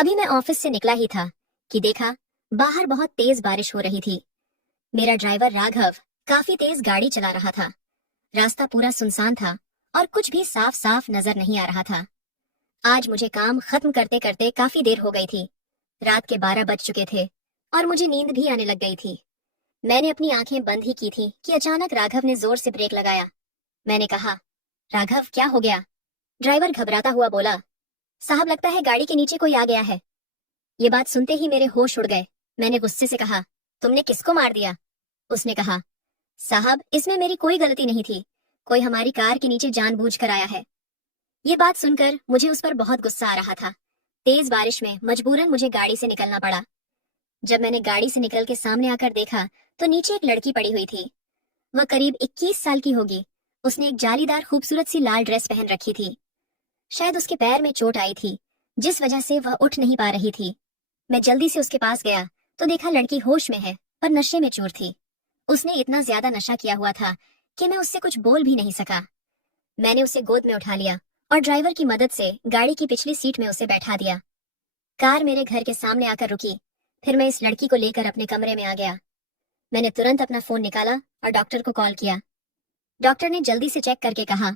अभी मैं ऑफिस से निकला ही था कि देखा बाहर बहुत तेज बारिश हो रही थी। मेरा ड्राइवर राघव काफी तेज गाड़ी चला रहा था। रास्ता पूरा सुनसान था और कुछ भी साफ साफ नजर नहीं आ रहा था। आज मुझे काम खत्म करते करते काफी देर हो गई थी। रात के 12 बज चुके थे और मुझे नींद भी आने लग गई थी। मैंने अपनी आंखें बंद ही की थी कि अचानक राघव ने जोर से ब्रेक लगाया। मैंने कहा, राघव क्या हो गया? ड्राइवर घबराता हुआ बोला, साहब लगता है गाड़ी के नीचे कोई आ गया है। ये बात सुनते ही मेरे होश उड़ गए। मैंने गुस्से से कहा, तुमने किसको मार दिया? उसने कहा, साहब इसमें मेरी कोई गलती नहीं थी, कोई हमारी कार के नीचे जानबूझकर आया है। ये बात सुनकर मुझे उस पर बहुत गुस्सा आ रहा था। तेज बारिश में मजबूरन मुझे गाड़ी से निकलना पड़ा। जब मैंने गाड़ी से निकल के सामने आकर देखा तो नीचे एक लड़की पड़ी हुई थी। वह करीब 21 साल की होगी। उसने एक जालीदार खूबसूरत सी लाल ड्रेस पहन रखी थी। शायद उसके पैर में चोट आई थी, जिस वजह से वह उठ नहीं पा रही थी। मैं जल्दी से उसके पास गया तो देखा लड़की होश में है पर नशे में चूर थी। उसने इतना ज्यादा नशा किया हुआ था कि मैं उससे कुछ बोल भी नहीं सका। मैंने उसे गोद में उठा लिया और ड्राइवर की मदद से गाड़ी की पिछली सीट में उसे बैठा दिया। कार मेरे घर के सामने आकर रुकी। फिर मैं इस लड़की को लेकर अपने कमरे में आ गया। मैंने तुरंत अपना फोन निकाला और डॉक्टर को कॉल किया। डॉक्टर ने जल्दी से चेक करके कहा,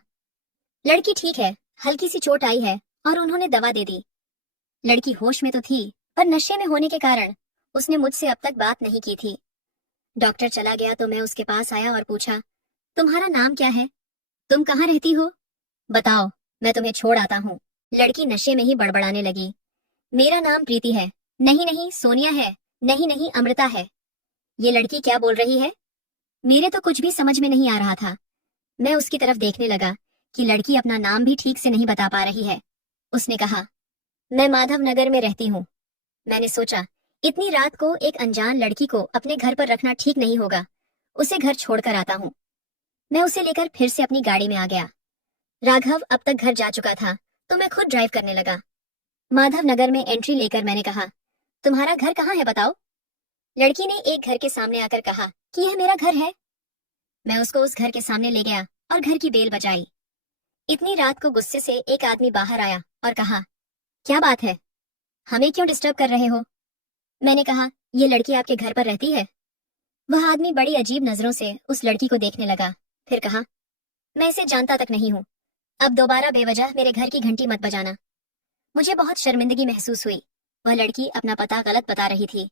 लड़की ठीक है, हल्की सी चोट आई है और उन्होंने दवा दे दी। लड़की होश में तो थी पर नशे में होने के कारण उसने मुझसे अब तक बात नहीं की थी। डॉक्टर चला गया तो मैं उसके पास आया और पूछा, तुम्हारा नाम क्या है? तुम कहाँ रहती हो? बताओ, मैं तुम्हें छोड़ आता हूँ। लड़की नशे में ही बड़बड़ाने लगी। मेरा नाम प्रीति है। नहीं नहीं सोनिया है। नहीं नहीं अमृता है। ये लड़की क्या बोल रही है? मेरे तो कुछ भी समझ में नहीं आ रहा था। मैं उसकी तरफ देखने लगा कि लड़की अपना नाम भी ठीक से नहीं बता पा रही है। उसने कहा, मैं माधव नगर में रहती हूँ। मैंने सोचा, इतनी रात को एक अनजान लड़की को अपने घर पर रखना ठीक नहीं होगा। उसे घर छोड़कर आता हूँ। मैं उसे लेकर फिर से अपनी गाड़ी में आ गया। राघव अब तक घर जा चुका था तो मैं खुद ड्राइव करने लगा। माधव नगर में एंट्री लेकर मैंने कहा, तुम्हारा घर कहाँ है बताओ? लड़की ने एक घर के सामने आकर कहा कि यह मेरा घर है। मैं उसको उस घर के सामने ले गया और घर की बेल बजाई। इतनी रात को गुस्से से एक आदमी बाहर आया और कहा, क्या बात है, हमें क्यों डिस्टर्ब कर रहे हो? मैंने कहा, ये लड़की आपके घर पर रहती है? वह आदमी बड़ी अजीब नजरों से उस लड़की को देखने लगा। फिर कहा, मैं इसे जानता तक नहीं हूँ। अब दोबारा बेवजह मेरे घर की घंटी मत बजाना। मुझे बहुत शर्मिंदगी महसूस हुई। वह लड़की अपना पता गलत बता रही थी।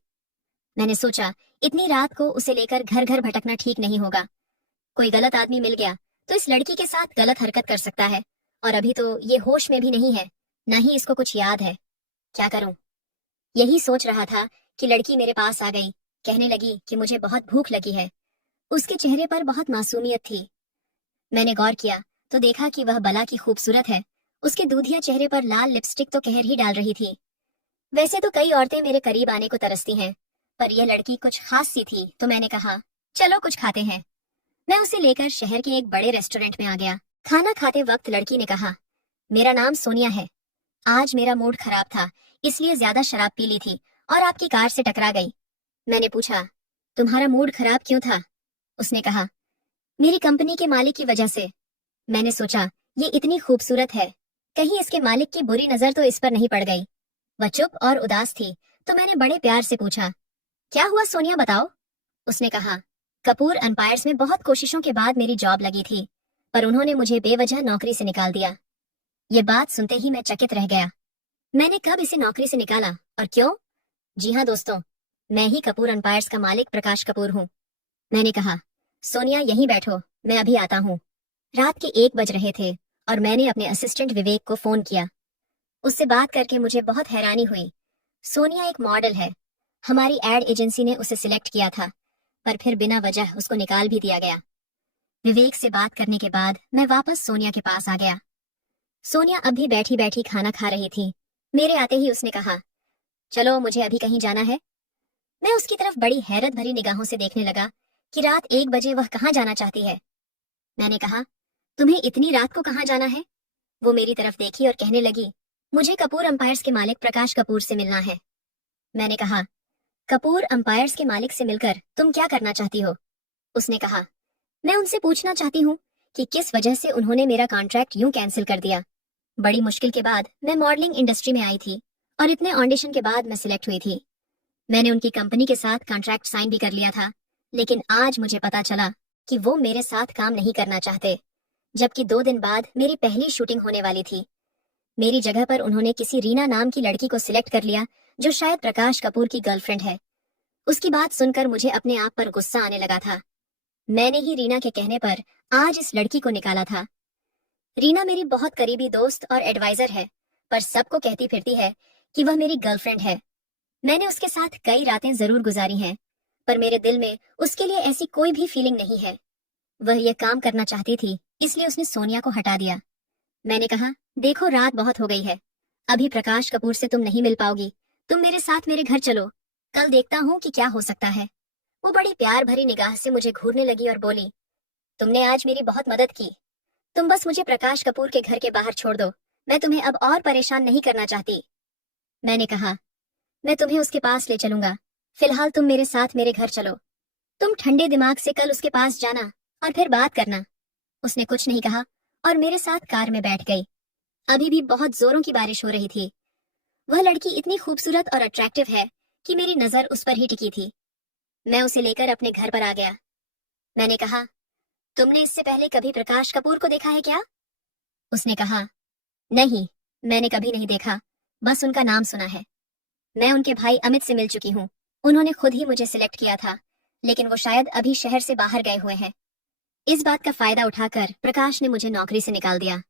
मैंने सोचा, इतनी रात को उसे लेकर घर घर भटकना ठीक नहीं होगा। कोई गलत आदमी मिल गया तो इस लड़की के साथ गलत हरकत कर सकता है और अभी तो ये होश में भी नहीं है, न ही इसको कुछ याद है। क्या करूं? यही सोच रहा था कि लड़की मेरे पास आ गई। कहने लगी कि मुझे बहुत भूख लगी है। उसके चेहरे पर बहुत मासूमियत थी। मैंने गौर किया तो देखा कि वह बला की खूबसूरत है। उसके दूधिया चेहरे पर लाल लिपस्टिक तो कहर ही डाल रही थी। वैसे तो कई औरतें मेरे करीब आने को तरसती हैं, पर यह लड़की कुछ खास सी थी तो मैंने कहा, चलो कुछ खाते हैं। मैं उसे लेकर शहर के एक बड़े रेस्टोरेंट में आ गया। खाना खाते वक्त लड़की ने कहा, मेरा नाम सोनिया है। आज मेरा मूड खराब था इसलिए ज्यादा शराब पी ली थी और आपकी कार से टकरा गई। मैंने पूछा, तुम्हारा मूड खराब क्यों था? उसने कहा, मेरी कंपनी के मालिक की वजह से। मैंने सोचा, ये इतनी खूबसूरत है, कहीं इसके मालिक की बुरी नजर तो इस पर नहीं पड़ गई। वह चुप और उदास थी तो मैंने बड़े प्यार से पूछा, क्या हुआ सोनिया बताओ? उसने कहा, कपूर एम्पायर्स में बहुत कोशिशों के बाद मेरी जॉब लगी थी, पर उन्होंने मुझे बेवजह नौकरी से निकाल दिया। ये बात सुनते ही मैं चकित रह गया। मैंने कब इसे नौकरी से निकाला और क्यों? जी हाँ दोस्तों, मैं ही कपूर एम्पायर्स का मालिक प्रकाश कपूर हूँ। मैंने कहा, सोनिया यहीं बैठो, मैं अभी आता हूँ। रात के 1 बज रहे थे और मैंने अपने असिस्टेंट विवेक को फोन किया। उससे बात करके मुझे बहुत हैरानी हुई। सोनिया एक मॉडल है। हमारी एड एजेंसी ने उसे सिलेक्ट किया था, पर फिर बिना वजह उसको निकाल भी दिया गया। विवेक से बात करने के बाद मैं वापस सोनिया के पास आ गया। सोनिया अभी बैठी बैठी खाना खा रही थी। मेरे आते ही उसने कहा, चलो मुझे अभी कहीं जाना है। मैं उसकी तरफ बड़ी हैरत भरी निगाहों से देखने लगा कि रात 1 बजे वह कहाँ जाना चाहती है। मैंने कहा, तुम्हें इतनी रात को कहाँ जाना है? वो मेरी तरफ देखी और कहने लगी, मुझे कपूर एम्पायर्स के मालिक प्रकाश कपूर से मिलना है। मैंने कहा, कपूर एम्पायर्स के मालिक से मिलकर तुम क्या करना चाहती हो? उसने कहा, मैं उनसे पूछना चाहती हूँ कि किस वजह से उन्होंने मेरा कॉन्ट्रैक्ट यूं कैंसिल कर दिया। बड़ी मुश्किल के बाद मैं मॉडलिंग इंडस्ट्री में आई थी और इतने ऑडिशन के बाद मैं सिलेक्ट हुई थी। मैंने उनकी कंपनी के साथ कॉन्ट्रैक्ट साइन भी कर लिया था, लेकिन आज मुझे पता चला कि वो मेरे साथ काम नहीं करना चाहते। जबकि 2 दिन बाद मेरी पहली शूटिंग होने वाली थी। मेरी जगह पर उन्होंने किसी रीना नाम की लड़की को सिलेक्ट कर लिया, जो शायद प्रकाश कपूर की गर्लफ्रेंड है। उसकी बात सुनकर मुझे अपने आप पर गुस्सा आने लगा था। मैंने ही रीना के कहने पर आज इस लड़की को निकाला था। रीना मेरी बहुत करीबी दोस्त और एडवाइजर है, पर सबको कहती फिरती है कि वह मेरी गर्लफ्रेंड है। मैंने उसके साथ कई रातें जरूर गुजारी हैं, पर मेरे दिल में उसके लिए ऐसी कोई भी फीलिंग नहीं है। वह यह काम करना चाहती थी, इसलिए उसने सोनिया को हटा दिया। मैंने कहा, देखो रात बहुत हो गई है, अभी प्रकाश कपूर से तुम नहीं मिल पाओगी, तुम मेरे साथ मेरे घर चलो, कल देखता हूँ कि क्या हो सकता है। वो बड़ी प्यार भरी निगाह से मुझे घूरने लगी और बोली, तुमने आज मेरी बहुत मदद की, तुम बस मुझे प्रकाश कपूर के घर के बाहर छोड़ दो, मैं तुम्हें अब और परेशान नहीं करना चाहती। मैंने कहा, मैं तुम्हें उसके पास ले चलूंगा, फिलहाल तुम मेरे साथ मेरे घर चलो। तुम ठंडे दिमाग से कल उसके पास जाना और फिर बात करना। उसने कुछ नहीं कहा और मेरे साथ कार में बैठ गई। अभी भी बहुत जोरों की बारिश हो रही थी। वह लड़की इतनी खूबसूरत और अट्रैक्टिव है कि मेरी नजर उस पर ही टिकी थी। मैं उसे लेकर अपने घर पर आ गया। मैंने कहा, तुमने इससे पहले कभी प्रकाश कपूर को देखा है क्या? उसने कहा, नहीं, मैंने कभी नहीं देखा, बस उनका नाम सुना है। मैं उनके भाई अमित से मिल चुकी हूँ, उन्होंने खुद ही मुझे सिलेक्ट किया था, लेकिन वो शायद अभी शहर से बाहर गए हुए हैं। इस बात का फायदा उठाकर प्रकाश ने मुझे नौकरी से निकाल दिया।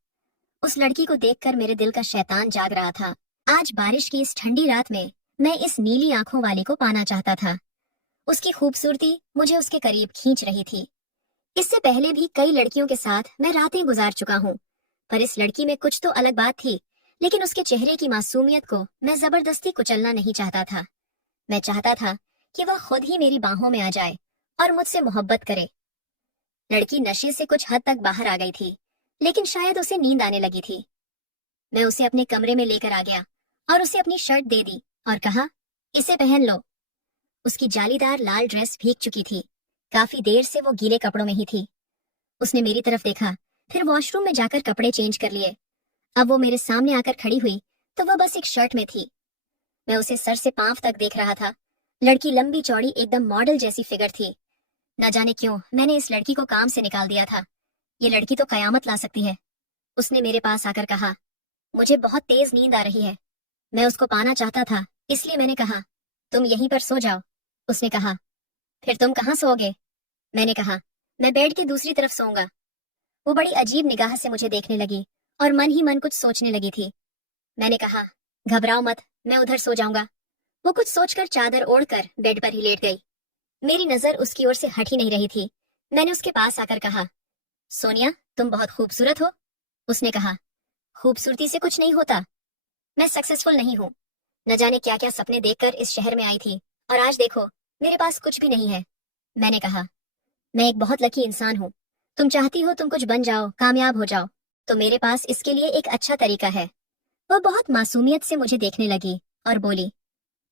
उस लड़की को देखकर मेरे दिल का शैतान जाग रहा था। आज बारिश की इस ठंडी रात में मैं इस नीली आंखों वाली को पाना चाहता था। उसकी खूबसूरती मुझे उसके करीब खींच रही थी। इससे पहले भी कई लड़कियों के साथ मैं रातें गुजार चुका हूँ, पर इस लड़की में कुछ तो अलग बात थी, लेकिन उसके चेहरे की मासूमियत को मैं जबरदस्ती कुचलना नहीं चाहता था। मैं चाहता था कि वह खुद ही मेरी बाहों में आ जाए और मुझसे मोहब्बत करे। लड़की नशे से कुछ हद तक बाहर आ गई थी, लेकिन शायद उसे नींद आने लगी थी। मैं उसे अपने कमरे में लेकर आ गया और उसे अपनी शर्ट दे दी और कहा, इसे पहन लो। उसकी जालीदार लाल ड्रेस भीग चुकी थी, काफी देर से वो गीले कपड़ों में ही थी। उसने मेरी तरफ देखा, फिर वॉशरूम में जाकर कपड़े चेंज कर लिए। अब वो मेरे सामने आकर खड़ी हुई तो वह बस एक शर्ट में थी। मैं उसे सर से पांव तक देख रहा था। लड़की लंबी चौड़ी एकदम मॉडल जैसी फिगर थी। न जाने क्यों मैंने इस लड़की को काम से निकाल दिया था। ये लड़की तो कयामत ला सकती है। उसने मेरे पास आकर कहा, मुझे बहुत तेज नींद आ रही है। मैं उसको पाना चाहता था, इसलिए मैंने कहा, तुम यहीं पर सो जाओ। उसने कहा, फिर तुम कहाँ सोओगे? मैंने कहा, मैं बेड की दूसरी तरफ सोऊंगा। वो बड़ी अजीब निगाह से मुझे देखने लगी और मन ही मन कुछ सोचने लगी थी। मैंने कहा, घबराओ मत, मैं उधर सो जाऊंगा। वो कुछ सोचकर चादर ओढ़कर बेड पर ही लेट गई। मेरी नजर उसकी ओर से हट ही नहीं रही थी। मैंने उसके पास आकर कहा, सोनिया, तुम बहुत खूबसूरत हो। उसने कहा, खूबसूरती से कुछ नहीं होता, मैं सक्सेसफुल नहीं हूँ। न जाने क्या क्या सपने देखकर इस शहर में आई थी, और आज देखो मेरे पास कुछ भी नहीं है। मैंने कहा, मैं एक बहुत लकी इंसान हूँ। तुम चाहती हो तुम कुछ बन जाओ, कामयाब हो जाओ, तो मेरे पास इसके लिए एक अच्छा तरीका है। वह बहुत मासूमियत से मुझे देखने लगी और बोली,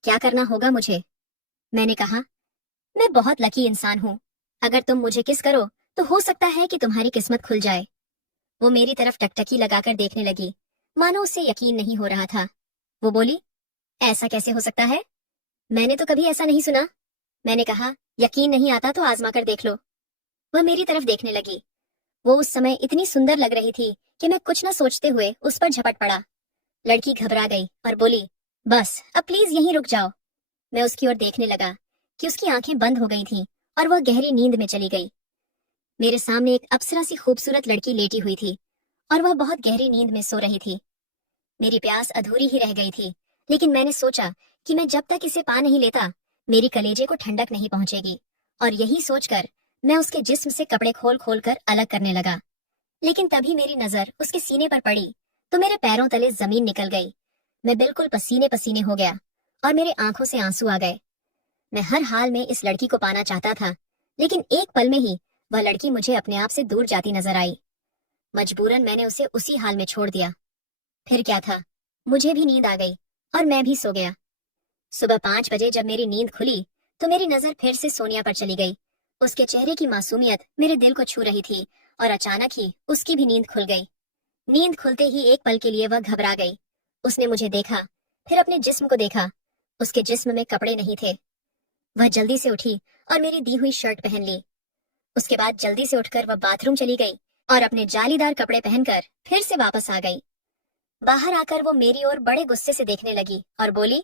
क्या करना होगा मुझे? मैंने कहा, मैं बहुत लकी इंसान हूँ। अगर तुम मुझे किस करो तो हो सकता है कि तुम्हारी किस्मत खुल जाए। वो मेरी तरफ टकटकी लगाकर देखने लगी, मानो उसे यकीन नहीं हो रहा था। वो बोली, ऐसा कैसे हो सकता है? मैंने तो कभी ऐसा नहीं सुना। मैंने कहा, यकीन नहीं आता तो आजमा कर देख लो। वह मेरी तरफ देखने लगी। वो उस समय इतनी सुंदर लग रही थी कि मैं कुछ न सोचते हुए उस पर झपट पड़ा। लड़की घबरा गई और बोली, बस अब प्लीज यहीं रुक जाओ। मैं उसकी ओर देखने लगा कि उसकी आंखें बंद हो गई थीं और वह गहरी नींद में चली गई। मेरे सामने एक अप्सरा सी खूबसूरत लड़की लेटी हुई थी और वह बहुत गहरी नींद में सो रही थी। मेरी प्यास अधूरी ही रह गई थी, लेकिन मैंने सोचा कि मैं जब तक इसे पा नहीं लेता मेरी कलेजे को ठंडक नहीं पहुंचेगी, और यही सोचकर मैं उसके जिस्म से कपड़े खोल खोल कर अलग करने लगा। लेकिन तभी मेरी नजर उसके सीने पर पड़ी तो मेरे पैरों तले जमीन निकल गई। मैं बिल्कुल पसीने पसीने हो गया और मेरे आंखों से आंसू आ गए। मैं हर हाल में इस लड़की को पाना चाहता था, लेकिन एक पल में ही वह लड़की मुझे अपने आप से दूर जाती नजर आई। मजबूरन मैंने उसे उसी हाल में छोड़ दिया। फिर क्या था, मुझे भी नींद आ गई और मैं भी सो गया। सुबह 5 बजे जब मेरी नींद खुली तो मेरी नजर फिर से सोनिया पर चली गई। उसके चेहरे की मासूमियत मेरे दिल को छू रही थी और अचानक ही उसकी भी नींद खुल गई। नींद खुलते ही एक पल के लिए वह घबरा गई। उसने मुझे देखा, फिर अपने जिस्म को देखा। उसके जिस्म में कपड़े नहीं थे। वह जल्दी से उठी और मेरी दी हुई शर्ट पहन ली। उसके बाद जल्दी से उठकर वह बाथरूम चली गई और अपने जालीदार कपड़े पहनकर फिर से वापस आ गई। बाहर आकर वो मेरी ओर बड़े गुस्से से देखने लगी और बोली,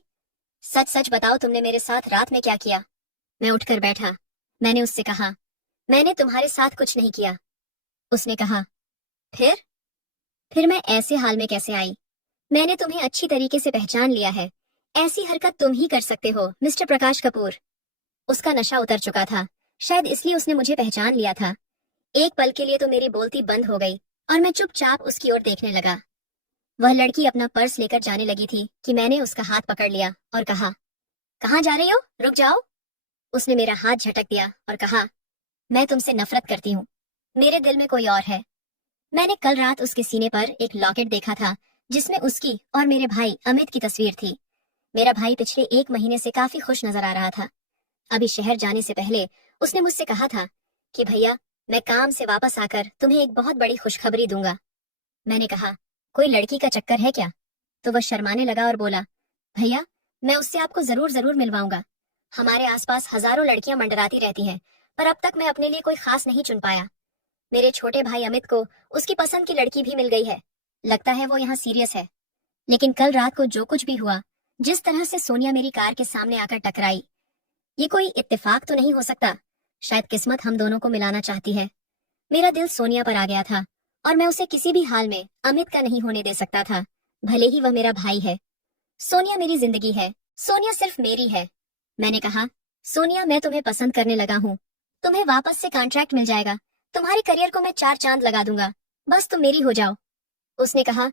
सच सच बताओ, तुमने मेरे साथ रात में क्या किया? मैं उठकर बैठा। मैंने उससे कहा, मैंने तुम्हारे साथ कुछ नहीं किया। उसने कहा, फिर मैं ऐसे हाल में कैसे आई? मैंने तुम्हें अच्छी तरीके से पहचान लिया है। ऐसी हरकत तुम ही कर सकते हो, मिस्टर प्रकाश कपूर। उसका नशा उतर चुका था, शायद इसलिए उसने मुझे पहचान लिया था। एक पल के लिए तो मेरी बोलती बंद हो गई और मैं चुपचाप उसकी ओर देखने लगा। वह लड़की अपना पर्स लेकर जाने लगी थी कि मैंने उसका हाथ पकड़ लिया और कहा, कहाँ जा रही हो? रुक जाओ। उसने मेरा हाथ झटक दिया और कहा, मैं तुमसे नफरत करती हूँ। मेरे दिल में कोई और है। मैंने कल रात उसके सीने पर एक लॉकेट देखा था जिसमें उसकी और मेरे भाई अमित की तस्वीर थी। मेरा भाई पिछले 1 महीने से काफी खुश नजर आ रहा था। अभी शहर जाने से पहले उसने मुझसे कहा था कि भैया, मैं काम से वापस आकर तुम्हें एक बहुत बड़ी खुशखबरी दूंगा। मैंने कहा, कोई लड़की का चक्कर है क्या? तो वह शर्माने लगा और बोला, भैया, मैं उससे आपको जरूर जरूर मिलवाऊंगा। हमारे आसपास हजारों लड़कियां मंडराती रहती हैं, पर अब तक मैं अपने लिए कोई खास नहीं चुन पाया। मेरे छोटे भाई अमित को उसकी पसंद की लड़की भी मिल गई है। लगता है वो यहाँ सीरियस है। लेकिन कल रात को जो कुछ भी हुआ, जिस तरह से सोनिया मेरी कार के सामने आकर टकराई, ये कोई इत्तेफाक तो नहीं हो सकता। शायद किस्मत हम दोनों को मिलाना चाहती है। मेरा दिल सोनिया पर आ गया था और मैं उसे किसी भी हाल में अमित का नहीं होने दे सकता था, भले ही वह मेरा भाई है। सोनिया मेरी जिंदगी है। सोनिया सिर्फ मेरी है। मैंने कहा, सोनिया, मैं तुम्हें पसंद करने लगा हूँ। तुम्हें वापस से कॉन्ट्रैक्ट मिल जाएगा। तुम्हारे करियर को मैं 4 चांद लगा दूंगा। बस तुम मेरी हो जाओ। उसने कहा,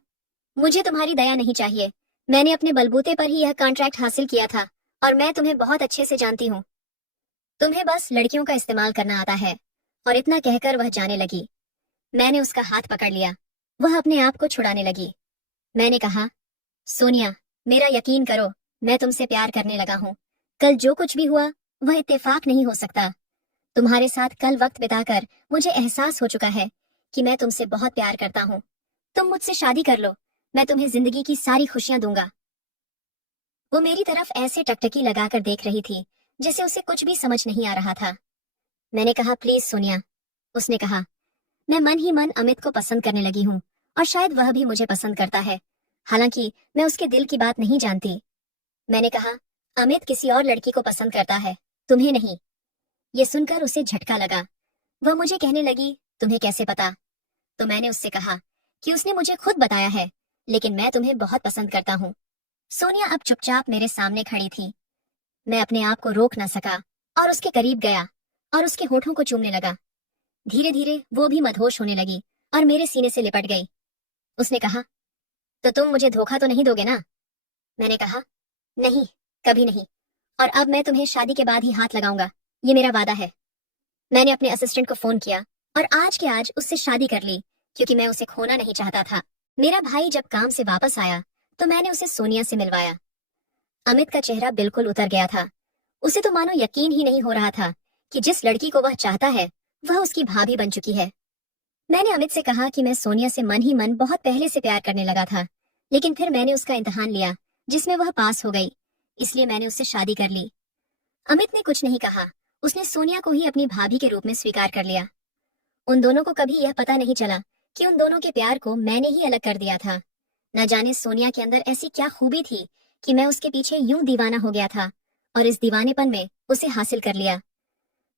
मुझे तुम्हारी दया नहीं चाहिए। मैंने अपने बलबूते पर ही यह कॉन्ट्रैक्ट हासिल किया था और मैं तुम्हें बहुत अच्छे से जानती हूँ। तुम्हें बस लड़कियों का इस्तेमाल करना आता है। और इतना कहकर वह जाने लगी। मैंने उसका हाथ पकड़ लिया। वह अपने आप को छुड़ाने लगी। मैंने कहा, सोनिया, मेरा यकीन करो, मैं तुमसे प्यार करने लगा हूँ। कल जो कुछ भी हुआ वह इत्तेफाक नहीं हो सकता। तुम्हारे साथ कल वक्त बिताकर मुझे एहसास हो चुका है कि मैं तुमसे बहुत प्यार करता हूँ। तुम मुझसे शादी कर लो, मैं तुम्हें जिंदगी की सारी खुशियां दूंगा। वो मेरी तरफ ऐसे टकटकी लगाकर देख रही थी जैसे उसे कुछ भी समझ नहीं आ रहा था। मैंने कहा, प्लीज सोनिया। उसने कहा, मैं मन ही मन अमित को पसंद करने लगी हूँ और शायद वह भी मुझे पसंद करता है, हालांकि मैं उसके दिल की बात नहीं जानती। मैंने कहा, अमित किसी और लड़की को पसंद करता है, तुम्हें नहीं। ये सुनकर उसे झटका लगा। वह मुझे कहने लगी, तुम्हें कैसे पता? तो मैंने उससे कहा कि उसने मुझे खुद बताया है, लेकिन मैं तुम्हें बहुत पसंद करता हूँ। सोनिया अब चुपचाप मेरे सामने खड़ी थी। मैं अपने आप को रोक न सका और उसके करीब गया और उसके होठों को चूमने लगा। धीरे धीरे वो भी मदहोश होने लगी और मेरे सीने से लिपट गई। उसने कहा, तो तुम मुझे धोखा तो नहीं दोगे ना? मैंने कहा, नहीं, कभी नहीं। और अब मैं तुम्हें शादी के बाद ही हाथ लगाऊंगा, ये मेरा वादा है। मैंने अपने असिस्टेंट को फोन किया और आज के आज उससे शादी कर ली, क्योंकि मैं उसे खोना नहीं चाहता था। मेरा भाई जब काम से वापस आया तो मैंने उसे सोनिया से मिलवाया। अमित का चेहरा बिल्कुल उतर गया था। उसे तो मानो यकीन ही नहीं हो रहा था कि जिस लड़की को वह चाहता है वह उसकी भाभी बन चुकी है। मैंने अमित से कहा कि मैं सोनिया से मन ही मन बहुत पहले से प्यार करने लगा था, लेकिन फिर मैंने उसका इम्तिहान लिया जिसमें वह पास हो गई, इसलिए मैंने उससे शादी कर ली। अमित ने कुछ नहीं कहा। उसने सोनिया को ही अपनी भाभी के रूप में स्वीकार कर लिया। उन दोनों को कभी यह पता नहीं चला कि उन दोनों के प्यार को मैंने ही अलग कर दिया था। न जाने सोनिया के अंदर ऐसी क्या खूबी थी कि मैं उसके पीछे यूं दीवाना हो गया था और इस दीवानेपन में उसे हासिल कर लिया।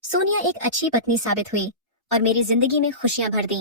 सोनिया एक अच्छी पत्नी साबित हुई और मेरी जिंदगी में खुशियां भर दी।